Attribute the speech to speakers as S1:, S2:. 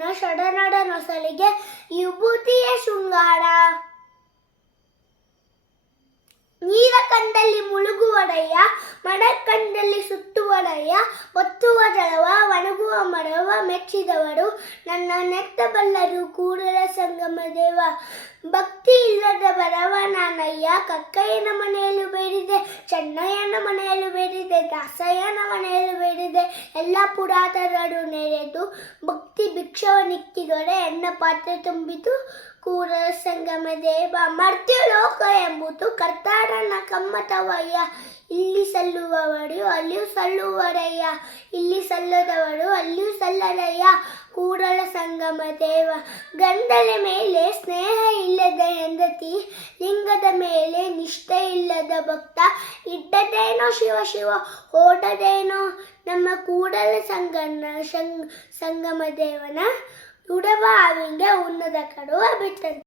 S1: ಕಂದನ ಶಡನಡ ನೊಸಲಿಗೆ ವಿಭೂತಿಯ ಶೃಂಗಾರ. ನೀರ ಕಂಡಲ್ಲಿ ಮಡ ಸುತ್ತುವಡೆಯ ಸುತ್ತುವಡಯ್ಯ ಒತ್ತುವ ಜಲವ, ಒಣಗುವ ಮರವ ಮೆಚ್ಚಿದವರು ನನ್ನ ನೆತ್ತಬಲ್ಲರು ಕೂಡಲ ಸಂಗಮ ದೇವ. ಭಕ್ತಿ ಇಲ್ಲದ ಬರವ ನಾನಯ್ಯ, ಕಕ್ಕಯ್ಯನ ಮನೆಯಲ್ಲೂ ಬೇಡಿದೆ, ಚೆನ್ನಯ್ಯನ ಮನೆಯಲ್ಲೂ ಬೇಡಿದೆ, ದಾಸಯ್ಯನ ಮನೆಯಲ್ಲೂ ಬೇಡಿದೆ, ಎಲ್ಲ ಪುರಾತನರು ನೆರೆದು ಭಕ್ತಿ ಭಿಕ್ಷವನಿಕ್ಕಿದೊಡೆ ಎನ್ನ ಪಾತ್ರೆ ತುಂಬಿತು, ಕೂರ ಸಂಗಮ ದೇವ ಮರ್ತ್ಯ ಲೋಕ ಎಂಬುದು ಕರ್ತಾರನ ಕಮ್ಮತವಯ್ಯ. ಇಲ್ಲಿ ಸಲ್ಲುವವರು ಅಲ್ಲಿಯೂ ಸಲ್ಲುವರಯ್ಯ. ಇಲ್ಲಿ ಸಲ್ಲದವರು ಅಲ್ಲಿಯೂ ಸಲ್ಲದಯ್ಯ ಕೂಡಲ ಸಂಗಮ ದೇವ, ಗಂಧದ ಮೇಲೆ ಸ್ನೇಹ ಇಲ್ಲದ ಹೆಂಡತಿ, ಲಿಂಗದ ಮೇಲೆ ನಿಷ್ಠೆ ಇಲ್ಲದ ಭಕ್ತ. ಇಟ್ಟದೇನೋ ಶಿವ ಶಿವ ಓಟದೇನೋ ಕೂಡಲ ಸಂಗನ ಸಂಗ್ ಸಂಗಮ ದೇವನ ಉಡಬ ಅವಿಂಗೆ ಉನ್ನದ ಕಡುವ ಬಿಟ್ಟಂತೆ